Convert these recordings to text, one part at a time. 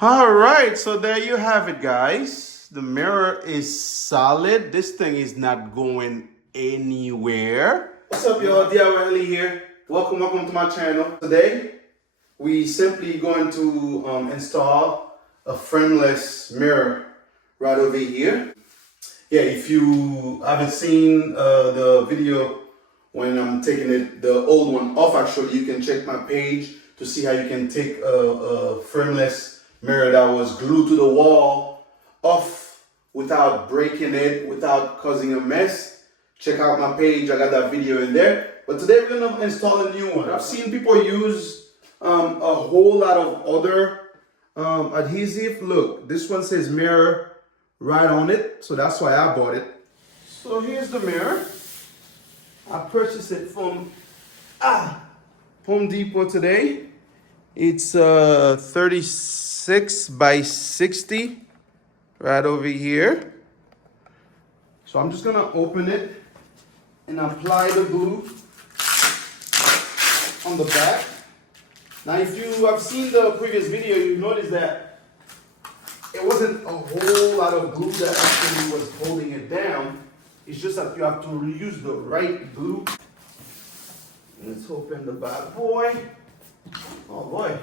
All right, so there you have it, guys. The mirror is solid. This thing is not going anywhere. What's up, y'all? DIY-Elie here. Welcome to my channel. Today, we simply going to install a frameless mirror right over here. Yeah, if you haven't seen the video when I'm taking the old one off, actually, you can check my page to see how you can take a frameless mirror that was glued to the wall off without breaking it, without causing a mess. Check out my page, I got that video in there. But today we're gonna install a new one. I've seen people use a whole lot of other adhesive. Look, this one says mirror right on it, so that's why I bought it. So here's the mirror. I purchased it from Home Depot today. It's 36 by 60 right over here. So I'm just gonna open it and apply the glue on the back. Now if you have seen the previous video, you notice that it wasn't a whole lot of glue that actually was holding it down. It's just that you have to use the right glue. Let's open the bad boy. Oh boy.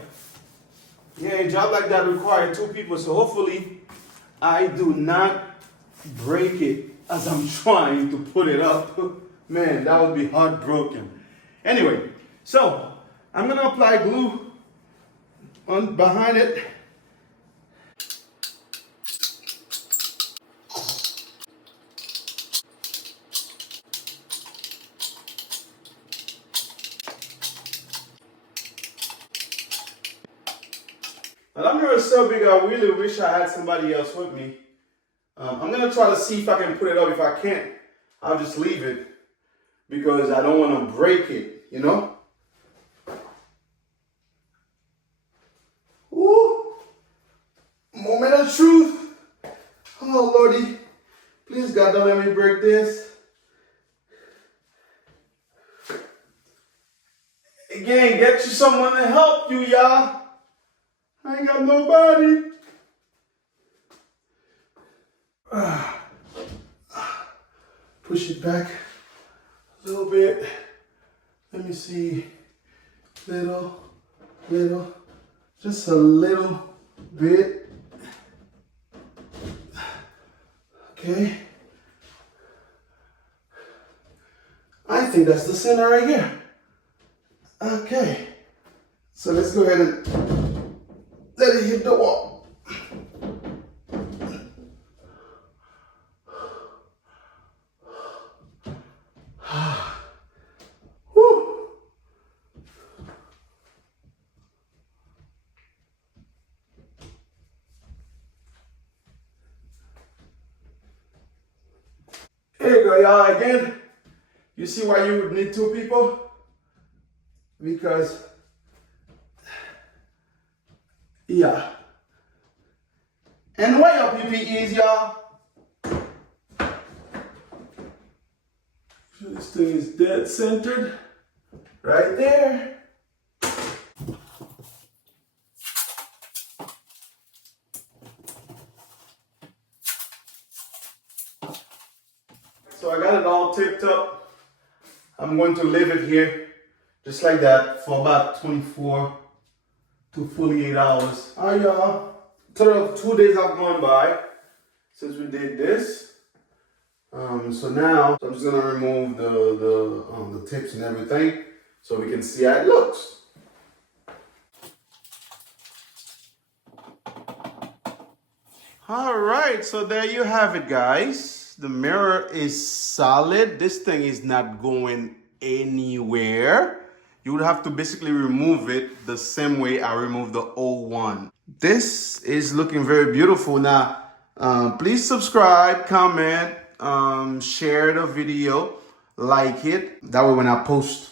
Yeah, a job like that requires two people, so hopefully I do not break it as I'm trying to put it up. Man, that would be heartbroken. Anyway, so I'm gonna apply glue on behind it. Now that mirror is so big, I really wish I had somebody else with me. I'm gonna try to see if I can put it up. If I can't, I'll just leave it because I don't want to break it, you know? Woo! Moment of truth. Oh, Lordy. Please, God, don't let me break this. Again, get you someone to help you, y'all. I ain't got nobody. Push it back a little bit. Let me see. Little, just a little bit. Okay. I think that's the center right here. Okay. So let's go ahead and let it hit the wall. Whew. Here you go, y'all. Again, you see why you would need two people? Because yeah. And where your PP is, y'all? This thing is dead centered. Right there. So I got it all taped up. I'm going to leave it here, just like that, for about 24 to 48 hours. All right, y'all. 2 days have gone by since we did this. So now I'm just gonna remove the tips and everything so we can see how it looks. All right, so there you have it, guys. The mirror is solid. This thing is not going anywhere. You would have to basically remove it the same way I removed the old one. This is looking very beautiful. Now, please subscribe, comment, share the video, like it. That way when I post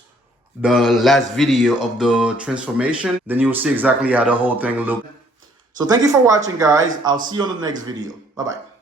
the last video of the transformation, then you'll see exactly how the whole thing looks. So thank you for watching, guys. I'll see you on the next video. Bye-bye.